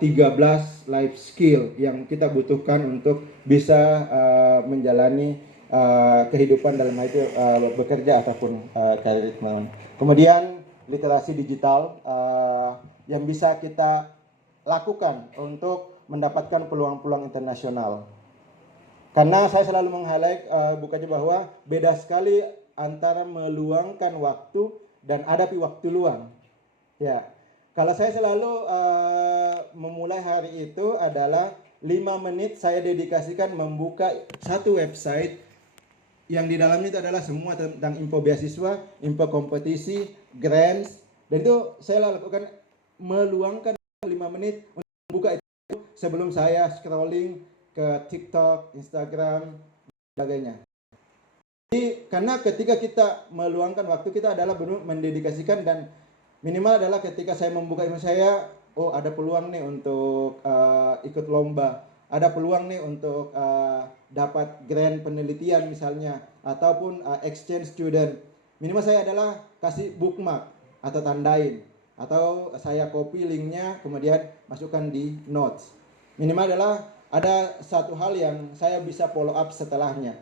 13 life skill yang kita butuhkan untuk bisa menjalani kehidupan dalam hal itu bekerja ataupun karir teman-teman. Kemudian literasi digital yang bisa kita lakukan untuk mendapatkan peluang-peluang internasional. Karena saya selalu meng-highlight bukannya bahwa beda sekali antara meluangkan waktu dan hadapi waktu luang. Ya, kalau saya selalu memulai hari itu adalah 5 menit saya dedikasikan membuka satu website yang di dalamnya itu adalah semua tentang info beasiswa, info kompetisi, grants, dan itu saya lakukan meluangkan 5 menit untuk membuka itu sebelum saya scrolling ke TikTok, Instagram, dan sebagainya. Jadi karena ketika kita meluangkan waktu kita adalah benar mendedikasikan dan minimal adalah ketika saya membuka email saya, oh ada peluang nih untuk ikut lomba, ada peluang nih untuk dapat grant penelitian misalnya, ataupun exchange student. Minimal saya adalah kasih bookmark atau tandain, atau saya copy linknya kemudian masukkan di notes. Minimal adalah ada satu hal yang saya bisa follow up setelahnya.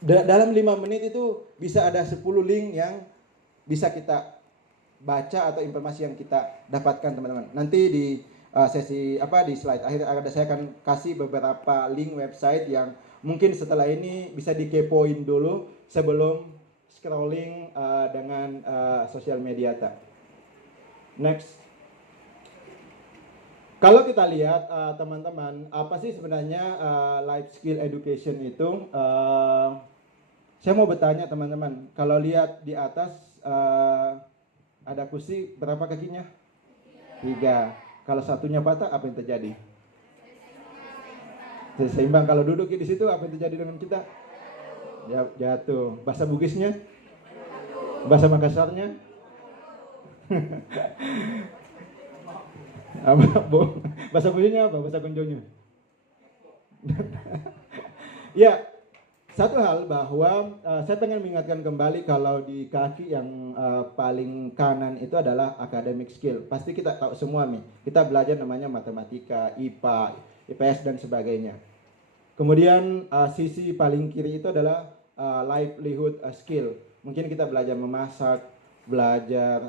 Dalam 5 menit itu bisa ada 10 link yang bisa kita baca atau informasi yang kita dapatkan teman-teman. Nanti di sesi di slide akhir saya akan kasih beberapa link website yang mungkin setelah ini bisa dikepoin dulu sebelum scrolling dengan sosial media. Next. Kalau kita lihat teman-teman, apa sih sebenarnya life skill education itu? Saya mau bertanya teman-teman, kalau lihat di atas ada kursi, berapa kakinya? 3. Kalau satunya patah, apa yang terjadi? Seimbang. Kalau duduk di situ, apa yang terjadi dengan kita? Jatuh. Bahasa Bugisnya? Bahasa Makassarnya? Bahasa Bugisnya apa? Bahasa Konjonya? Ya, satu hal bahwa saya pengen mengingatkan kembali kalau di kaki yang paling kanan itu adalah academic skill. Pasti kita tahu semua nih. Kita belajar namanya matematika, IPA, IPS dan sebagainya. Kemudian sisi paling kiri itu adalah livelihood skill. Mungkin kita belajar memasak, belajar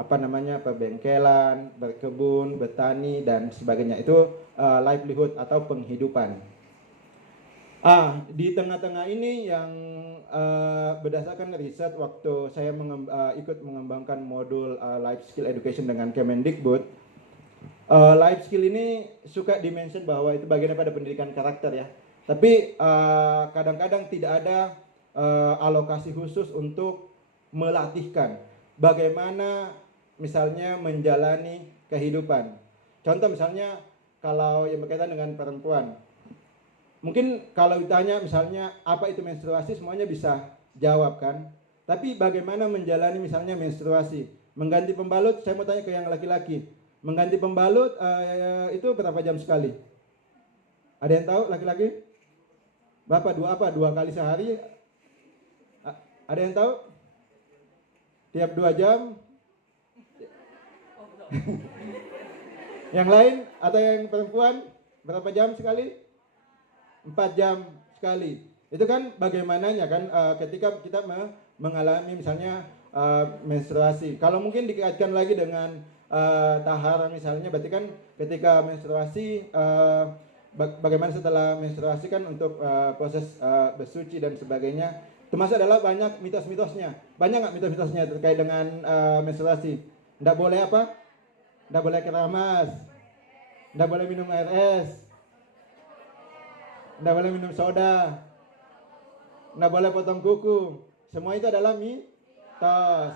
pembengkelan, berkebun, bertani dan sebagainya. Itu livelihood atau penghidupan. Di tengah-tengah ini yang berdasarkan riset waktu saya ikut mengembangkan modul life skill education dengan Kemendikbud, life skill ini suka dimention bahwa itu bagian daripada pendidikan karakter ya. Tapi kadang-kadang tidak ada alokasi khusus untuk melatihkan bagaimana misalnya menjalani kehidupan. Contoh misalnya kalau yang berkaitan dengan perempuan. Mungkin kalau ditanya misalnya apa itu menstruasi, semuanya bisa jawab kan. Tapi bagaimana menjalani misalnya menstruasi? Mengganti pembalut, saya mau tanya ke yang laki-laki. Mengganti pembalut itu berapa jam sekali? Ada yang tahu laki-laki? Bapak 2 kali sehari? Ada yang tahu? Tiap 2 jam? Yang lain atau yang perempuan berapa jam sekali? 4 jam sekali. Itu kan bagaimananya kan ketika kita mengalami misalnya menstruasi. Kalau mungkin dikaitkan lagi dengan tahara misalnya, berarti kan ketika menstruasi bagaimana setelah menstruasi kan untuk proses bersuci dan sebagainya. Termasuk adalah banyak mitos-mitosnya. Banyak nggak mitos-mitosnya terkait dengan menstruasi? Nggak boleh apa? Nggak boleh keramas, nggak boleh minum air es, nggak boleh minum soda, nggak boleh potong kuku. Semua itu adalah mitos.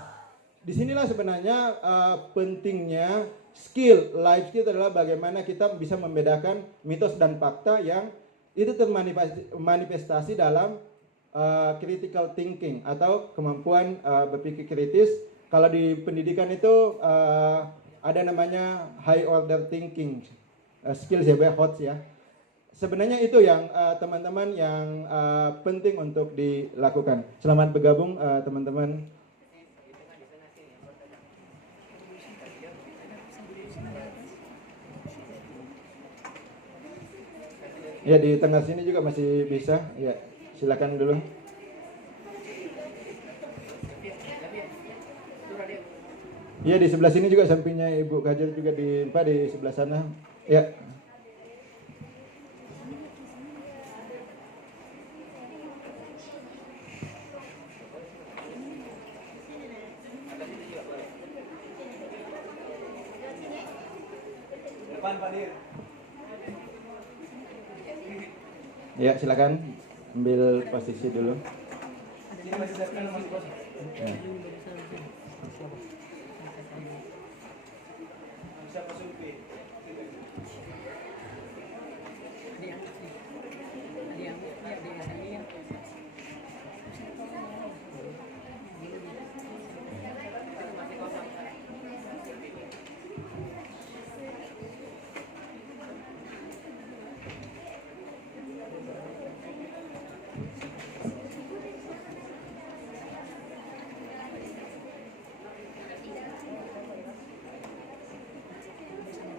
Disinilah sebenarnya pentingnya skill, life skill adalah bagaimana kita bisa membedakan mitos dan fakta yang itu termanifestasi dalam critical thinking atau kemampuan berpikir kritis. Kalau di pendidikan itu ada namanya high order thinking skills ya, HOTS ya. Sebenarnya itu yang teman-teman yang penting untuk dilakukan. Selamat bergabung teman-teman. Ya, di tengah sini juga masih bisa. Ya, silakan dulu. Ya, di sebelah sini juga sampingnya Ibu Kajer juga di sebelah sana. Ya. Ya, silakan ambil posisi dulu. Ya.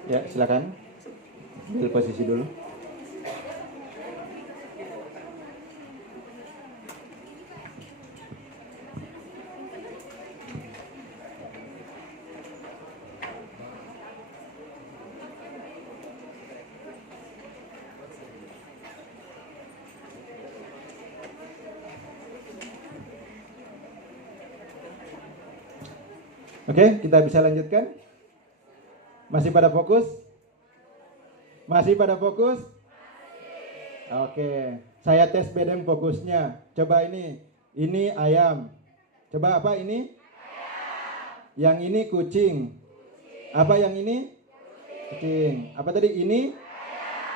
Ya, silakan ambil posisi dulu. Oke, kita bisa lanjutkan. Masih pada fokus? Masih pada fokus? Oke, saya tes bedeng fokusnya. Coba ini ayam. Coba apa ini? Yang ini kucing. Apa yang ini? Kucing. Apa tadi? Ini?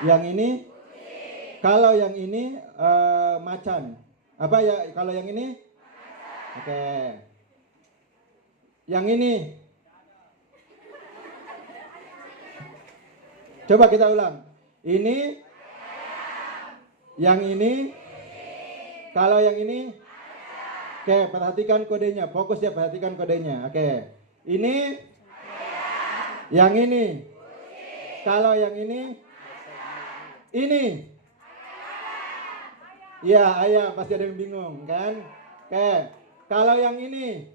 Yang ini? Kalau yang ini macan. Apa ya kalau yang ini? Oke. Yang ini. Coba kita ulang. Ini. Yang ini. Kalau yang ini. Oke, perhatikan kodenya. Fokus ya, perhatikan kodenya. Oke. Ini. Yang ini. Kalau yang ini. Ini. Ya, ayam. Pasti ada yang bingung, kan? Oke. Kalau yang ini.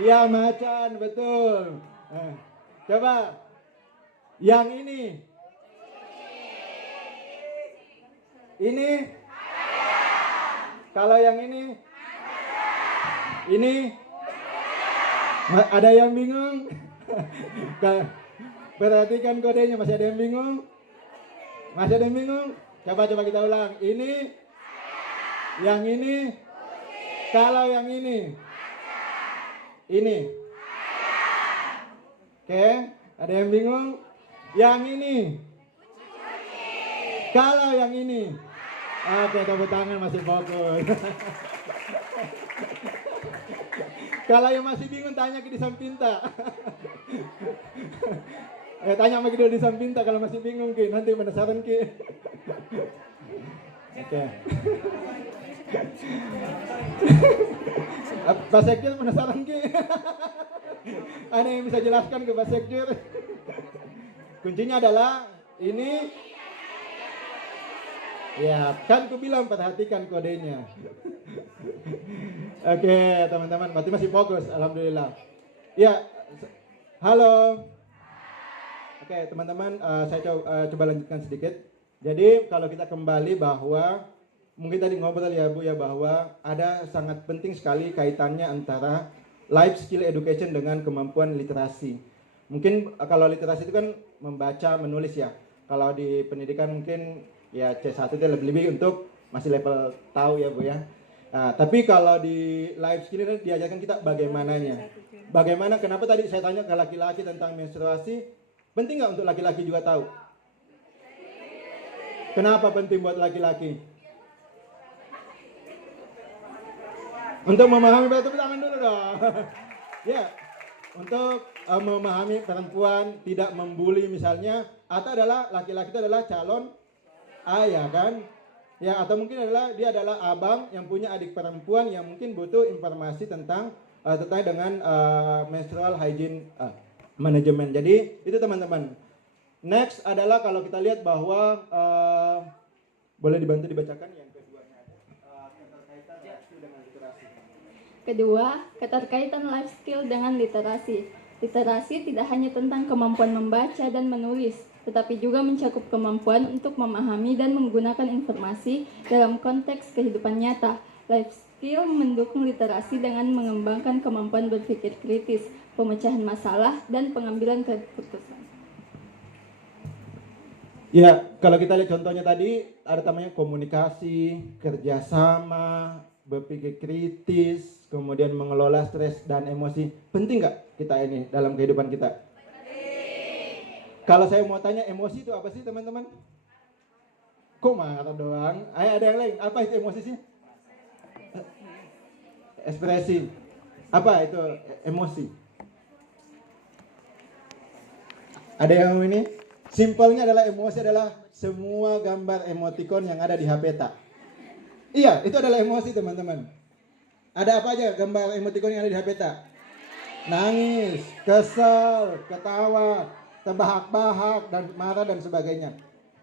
Ya, macan. Betul. Coba. Yang ini. Ini. Kalau yang ini. Ini. Ada yang bingung? Perhatikan kodenya. Masih ada yang bingung? Masih ada yang bingung? Coba kita ulang. Ini. Yang ini. Kalau yang ini. Ini. Oke. Ada yang bingung? Yang ini. Kalau yang ini. Oke, tepuk tangan, masih fokus. Kalau yang masih bingung tanya ke Disampinta. Tanya sama Kido Disampinta kalau masih bingung Ki, nanti penasaran Ki. Oke. Pak Sekjur penasaran Ki. Ada yang bisa jelaskan ke Pak Sekjur? Kuncinya adalah ini. Ya, kan ku bilang perhatikan kodenya. Oke, teman-teman, berarti masih fokus, alhamdulillah. Ya, halo. Oke, teman-teman, saya coba lanjutkan sedikit. Jadi, kalau kita kembali bahwa mungkin tadi ngobrol ya Bu ya, bahwa ada sangat penting sekali kaitannya antara life skill education dengan kemampuan literasi. Mungkin kalau literasi itu kan membaca, menulis ya. Kalau di pendidikan mungkin ya C1 itu lebih untuk masih level tahu ya Bu ya. Nah, tapi kalau di life skill ini diajarkan kita bagaimananya. Bagaimana, kenapa tadi saya tanya ke laki-laki tentang menstruasi, penting nggak untuk laki-laki juga tahu? Kenapa penting buat laki-laki? Untuk memahami, tepuk tangan dulu dong. Ya, untuk memahami perempuan, tidak membuli misalnya, atau adalah laki-laki itu adalah calon ayah kan? Ya, atau mungkin dia adalah abang yang punya adik perempuan yang mungkin butuh informasi tentang terkait dengan menstrual hygiene management. Jadi itu teman-teman. Next adalah kalau kita lihat bahwa boleh dibantu dibacakan yang keduanya keterkaitan life skill dengan literasi. Kedua, keterkaitan life skill dengan literasi. Literasi tidak hanya tentang kemampuan membaca dan menulis, tetapi juga mencakup kemampuan untuk memahami dan menggunakan informasi dalam konteks kehidupan nyata. Life skill mendukung literasi dengan mengembangkan kemampuan berpikir kritis, pemecahan masalah, dan pengambilan keputusan. Ya, kalau kita lihat contohnya tadi, ada namanya komunikasi, kerjasama, berpikir kritis, kemudian mengelola stres dan emosi. Penting nggak kita ini dalam kehidupan kita? Penting. Kalau saya mau tanya, emosi itu apa sih teman-teman? Kok marah doang? Ayo ada yang lain, apa itu emosi sih? Ekspresi. Apa itu emosi? Ada yang ini? Simpelnya adalah emosi adalah semua gambar emoticon yang ada di HP tak. Iya, itu adalah emosi teman-teman. Ada apa aja gambar emoticon yang ada di HP tak? Nangis, kesel, ketawa, terbahak-bahak, dan marah dan sebagainya.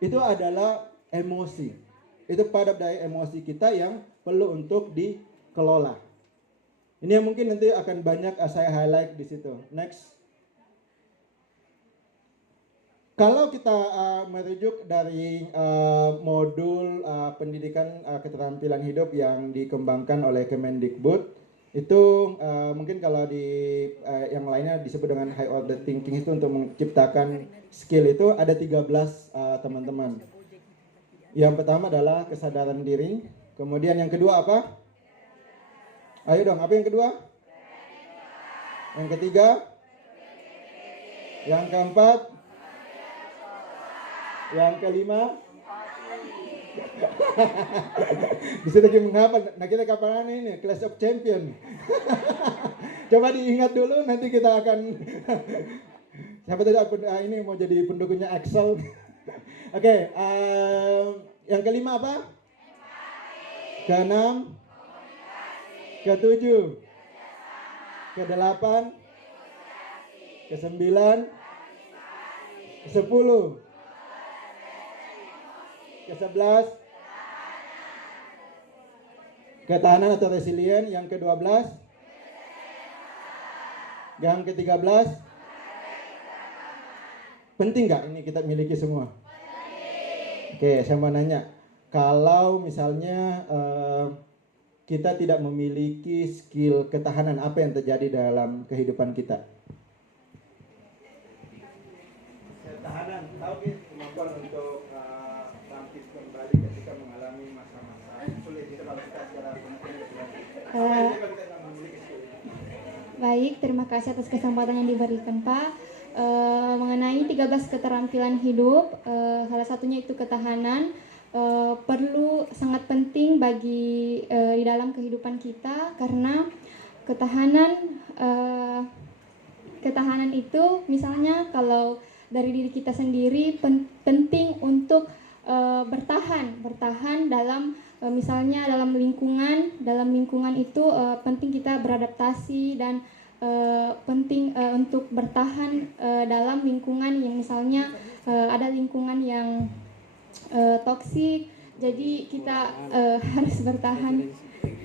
Itu adalah emosi. Itu padat dari emosi kita yang perlu untuk dikelola. Ini yang mungkin nanti akan banyak saya highlight di situ. Next. Kalau kita merujuk dari modul pendidikan keterampilan hidup yang dikembangkan oleh Kemendikbud, itu mungkin kalau di yang lainnya disebut dengan high order thinking, itu untuk menciptakan skill itu ada 13 teman-teman. Yang pertama adalah kesadaran diri, kemudian yang kedua apa? Ayo dong, apa yang kedua? Yang ketiga? Yang keempat? Yang kelima? Bisa lagi menghafal. Nah, kita kapan ini? Clash of Champion. Coba diingat dulu, nanti kita akan siapa tahu ini mau jadi pendukungnya Excel. Oke, yang kelima apa? Keenam? Ketujuh? Kedelapan? Kesembilan? Kesepuluh? Ke-11 ketahanan atau resilient. Yang ke-12 yang ke-13 penting nggak ini kita miliki semua? Oke, saya mau nanya, kalau misalnya kita tidak memiliki skill ketahanan, apa yang terjadi dalam kehidupan kita? Ketahanan, tahu kemampuan untuk bangkit kembali ketika mengalami masa-masa sulit itu kalau kita secara Baik, terima kasih atas kesempatan yang diberikan Pak. Mengenai 13 keterampilan hidup, salah satunya itu ketahanan, perlu sangat penting bagi di dalam kehidupan kita, karena ketahanan itu misalnya kalau dari diri kita sendiri penting untuk bertahan dalam misalnya dalam lingkungan itu penting kita beradaptasi dan penting untuk bertahan dalam lingkungan yang misalnya ada lingkungan yang toksik, jadi kita harus bertahan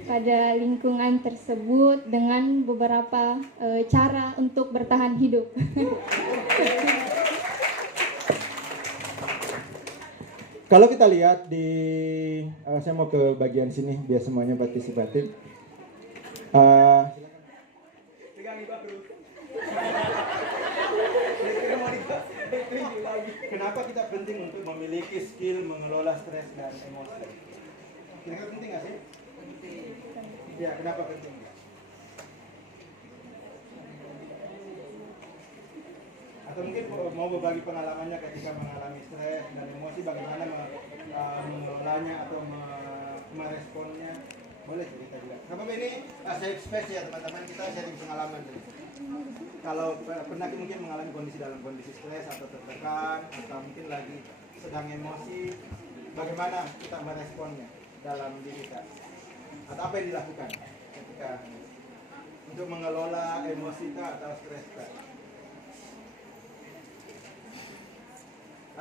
pada lingkungan tersebut dengan beberapa cara untuk bertahan hidup. Kalau kita lihat di, saya mau ke bagian sini biar semuanya partisipatif. Kenapa kita penting untuk memiliki skill mengelola stres dan emosi? Kira-kira penting nggak sih? Penting. Ya, kenapa penting? Atau mungkin mau berbagi pengalamannya ketika mengalami stres dan emosi, bagaimana mengelolanya atau meresponnya, boleh cerita juga. Apa ini safe space ya teman-teman, kita sharing pengalaman dulu. Kalau pernah mungkin mengalami dalam kondisi stres atau tertekan atau mungkin lagi sedang emosi, bagaimana kita meresponnya dalam diri kita, atau apa yang dilakukan ketika untuk mengelola emosi kita atau stres kita?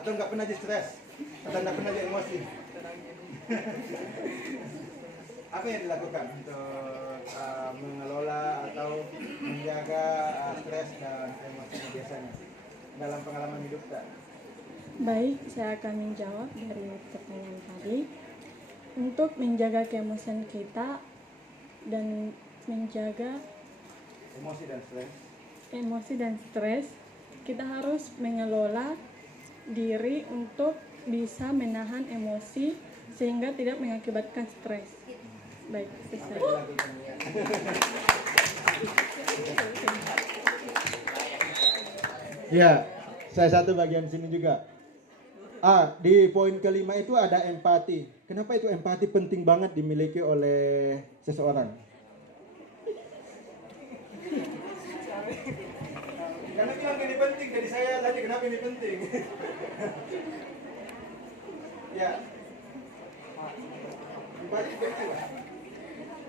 Atau nggak pernah jadi stres? Atau nggak pernah jadi emosi? Apa yang dilakukan untuk mengelola atau menjaga stres dan emosi biasanya dalam pengalaman hidup tak? Baik, saya akan menjawab dari pertanyaan tadi. Untuk menjaga keemosian kita dan menjaga emosi dan stres, kita harus mengelola diri untuk bisa menahan emosi sehingga tidak mengakibatkan stres. Baik, selesai. Ya, saya satu bagian sini juga. Di poin kelima itu ada empati. Kenapa itu empati penting banget dimiliki oleh seseorang? Karena bilang ini penting, jadi saya tadi kenapa ini penting? Ya, empati penting lah.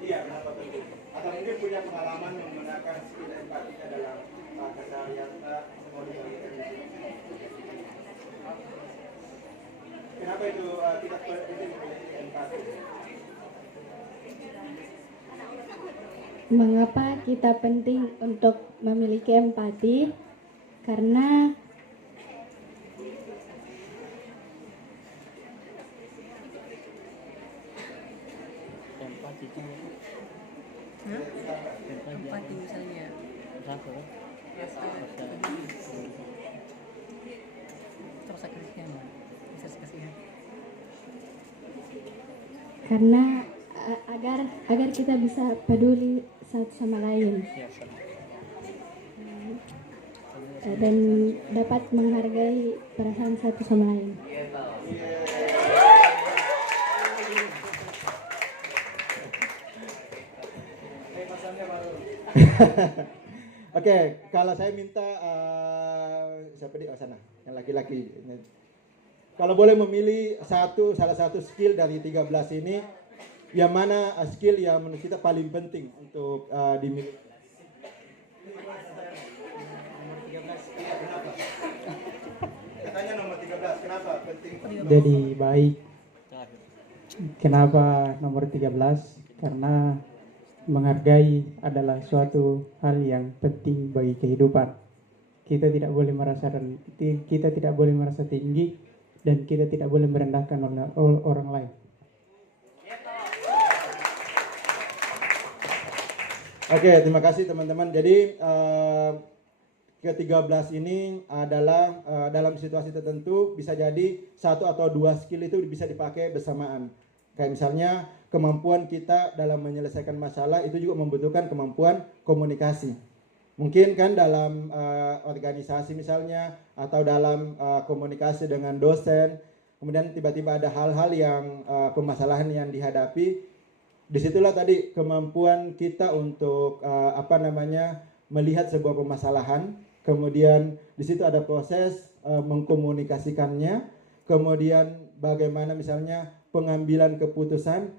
Iya, kenapa penting? Atau mungkin punya pengalaman menggunakan skill empati dalam keseharian kita mau dibagikan di sini. Kenapa itu kita penting memiliki empati? Mengapa kita penting untuk memiliki empati? Karena empati misalnya rasa kasihan, karena agar kita bisa peduli satu sama lain dan dapat menghargai perasaan satu sama lain. Oke, kalau saya minta siapa di sana, yang laki-laki. Kalau boleh memilih salah satu skill dari 13 ini, yang mana skill yang menurut kita paling penting untuk dimiliki? Katanya nomor 13, kenapa penting? Jadi baik. Kenapa nomor 13? Karena menghargai adalah suatu hal yang penting bagi kehidupan. Kita tidak boleh merasa tinggi dan kita tidak boleh merendahkan orang lain. Oke, terima kasih teman-teman. Jadi ke-13 ini adalah dalam situasi tertentu bisa jadi satu atau dua skill itu bisa dipakai bersamaan. Kayak misalnya kemampuan kita dalam menyelesaikan masalah itu juga membutuhkan kemampuan komunikasi. Mungkin kan dalam organisasi misalnya atau dalam komunikasi dengan dosen, kemudian tiba-tiba ada hal-hal yang permasalahan yang dihadapi. Disitulah tadi kemampuan kita untuk melihat sebuah permasalahan, kemudian di situ ada proses mengkomunikasikannya, kemudian bagaimana misalnya pengambilan keputusan.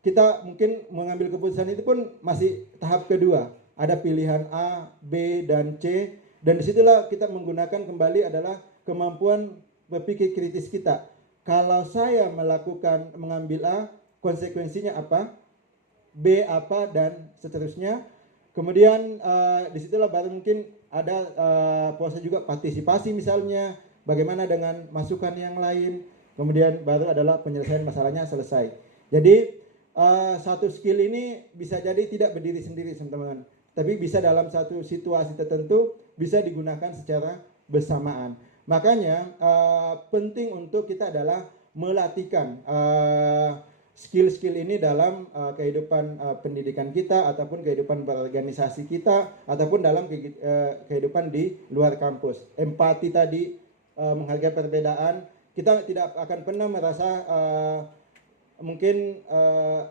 Kita mungkin mengambil keputusan itu pun masih tahap kedua. Ada pilihan A, B, dan C. Dan disitulah kita menggunakan kembali adalah kemampuan berpikir kritis kita. Kalau saya mengambil A, konsekuensinya apa? B apa? Dan seterusnya. Kemudian disitulah baru mungkin ada proses juga partisipasi misalnya. Bagaimana dengan masukan yang lain. Kemudian baru adalah penyelesaian masalahnya selesai. Jadi satu skill ini bisa jadi tidak berdiri sendiri teman-teman, tapi bisa dalam satu situasi tertentu bisa digunakan secara bersamaan. Makanya penting untuk kita adalah melatihkan skill-skill ini dalam kehidupan pendidikan kita ataupun kehidupan berorganisasi kita ataupun dalam kehidupan di luar kampus. Empati tadi, menghargai perbedaan. Kita tidak akan pernah merasa mungkin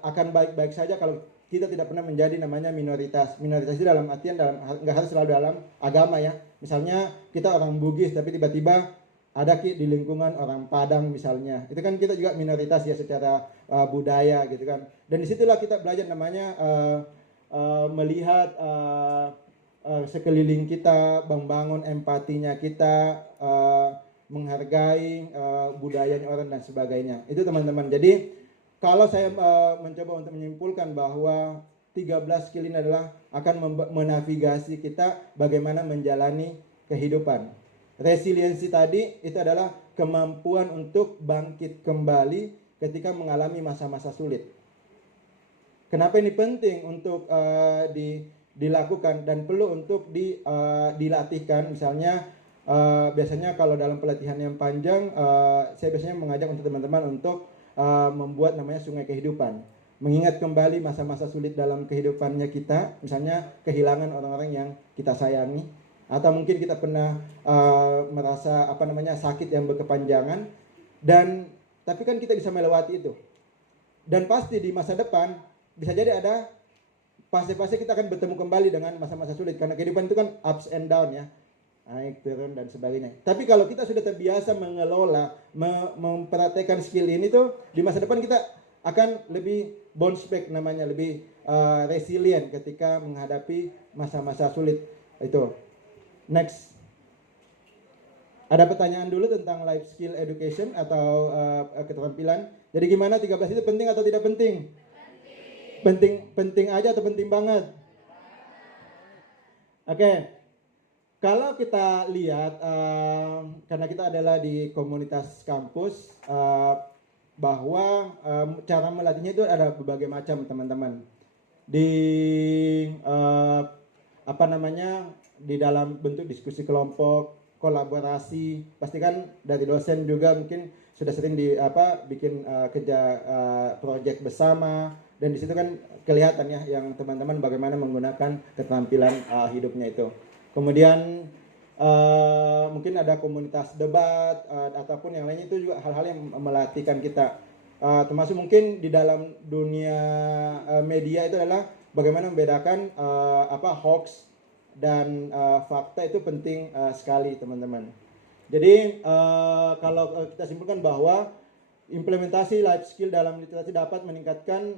akan baik-baik saja kalau kita tidak pernah menjadi namanya minoritas. Minoritas itu dalam artian nggak harus selalu dalam agama ya. Misalnya kita orang Bugis tapi tiba-tiba ada di lingkungan orang Padang misalnya. Itu kan kita juga minoritas ya secara budaya gitu kan. Dan disitulah kita belajar namanya melihat sekeliling kita, membangun empatinya kita. menghargai budayanya orang dan sebagainya. Itu teman-teman. Jadi kalau saya mencoba untuk menyimpulkan bahwa 13 skill ini adalah akan menavigasi kita bagaimana menjalani kehidupan. Resiliensi tadi itu adalah kemampuan untuk bangkit kembali ketika mengalami masa-masa sulit. Kenapa ini penting untuk dilakukan dan perlu untuk dilatihkan? Misalnya biasanya kalau dalam pelatihan yang panjang, saya biasanya mengajak untuk teman-teman untuk membuat namanya sungai kehidupan. Mengingat kembali masa-masa sulit dalam kehidupannya kita, misalnya kehilangan orang-orang yang kita sayangi, atau mungkin kita pernah merasa sakit yang berkepanjangan, dan tapi kan kita bisa melewati itu. Dan pasti di masa depan bisa jadi ada fase-fase kita akan bertemu kembali dengan masa-masa sulit, karena kehidupan itu kan ups and down ya, naik turun dan sebagainya. Tapi kalau kita sudah terbiasa mengelola, mempraktekkan skill ini tuh, di masa depan kita akan lebih bounce back, namanya lebih resilient ketika menghadapi masa-masa sulit itu. Next, ada pertanyaan dulu tentang life skill education atau keterampilan. Jadi gimana 13 itu penting atau tidak penting? Penting aja atau penting banget? Oke. Kalau kita lihat, karena kita adalah di komunitas kampus, bahwa cara melatihnya itu ada berbagai macam teman-teman. Di di dalam bentuk diskusi kelompok, kolaborasi, pastikan dari dosen juga mungkin sudah sering bikin kerja proyek bersama, dan di situ kan kelihatan ya yang teman-teman bagaimana menggunakan keterampilan hidupnya itu. Kemudian mungkin ada komunitas debat ataupun yang lainnya, itu juga hal-hal yang melatihkan kita. Termasuk mungkin di dalam dunia media itu adalah bagaimana membedakan hoax dan fakta, itu penting sekali teman-teman. Jadi kalau kita simpulkan bahwa implementasi life skill dalam literasi dapat meningkatkan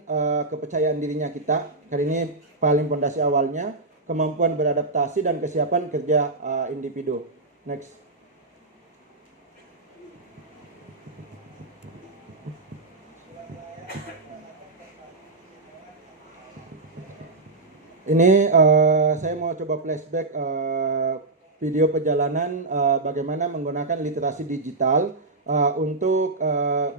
kepercayaan dirinya kita. Kali ini paling fondasi awalnya, kemampuan beradaptasi dan kesiapan kerja individu. Next. Ini saya mau coba flashback video perjalanan bagaimana menggunakan literasi digital untuk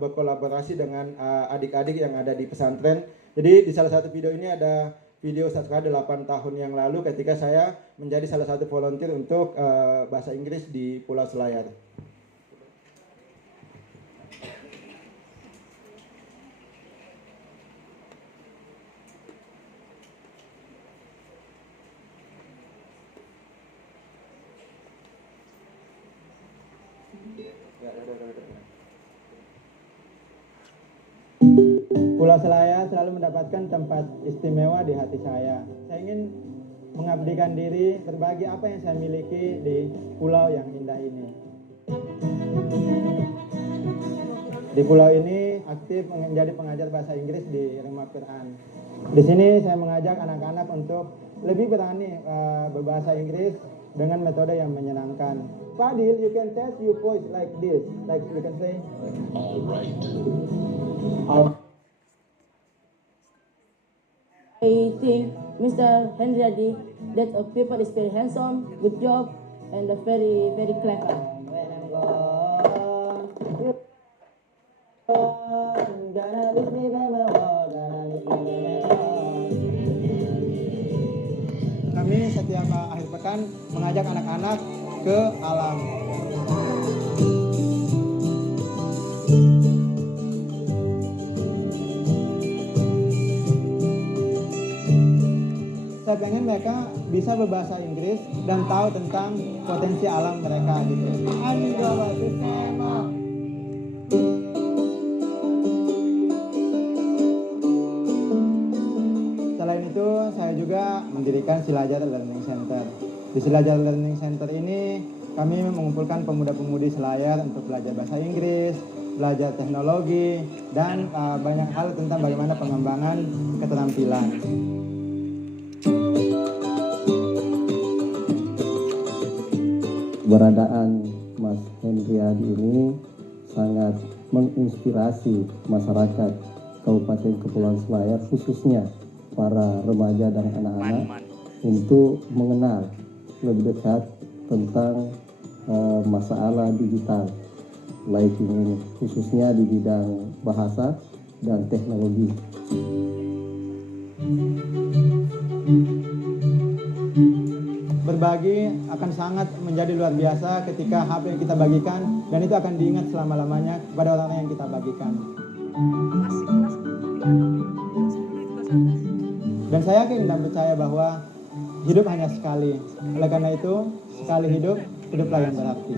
berkolaborasi dengan adik-adik yang ada di pesantren. Jadi di salah satu video ini ada video Satka 8 tahun yang lalu ketika saya menjadi salah satu volunteer untuk bahasa Inggris di Pulau Selayar. Pulau Selayar selalu mendapatkan tempat istimewa di hati saya. Saya ingin mengabdikan diri, berbagi apa yang saya miliki di pulau yang indah ini. Di pulau ini aktif menjadi pengajar bahasa Inggris di Rumah Quran. Di sini saya mengajak anak-anak untuk lebih berani berbahasa Inggris dengan metode yang menyenangkan. Fadil, you can test your voice like this, like you can say. Alright. I think Mr. Henry that a people is very handsome, good job, and very, very clever. Kami setiap akhir pekan mengajak anak-anak ke alam. Saya pengen mereka bisa berbahasa Inggris dan tahu tentang potensi alam mereka gitu. Selain itu, saya juga mendirikan Silajar Learning Center. Di Silajar Learning Center ini, kami mengumpulkan pemuda-pemudi Selayar untuk belajar bahasa Inggris, belajar teknologi, dan banyak hal tentang bagaimana pengembangan keterampilan. Keberadaan Mas Henry Hendriadi ini sangat menginspirasi masyarakat Kabupaten Kepulauan Selayar, khususnya para remaja dan anak-anak untuk mengenal lebih dekat tentang masalah digital lighting ini, khususnya di bidang bahasa dan teknologi. Berbagi akan sangat menjadi luar biasa ketika HP yang kita bagikan, dan itu akan diingat selama-lamanya kepada orang yang kita bagikan. Dan saya yakin dan percaya bahwa hidup hanya sekali. Oleh karena itu, sekali hidup, hiduplah yang berarti.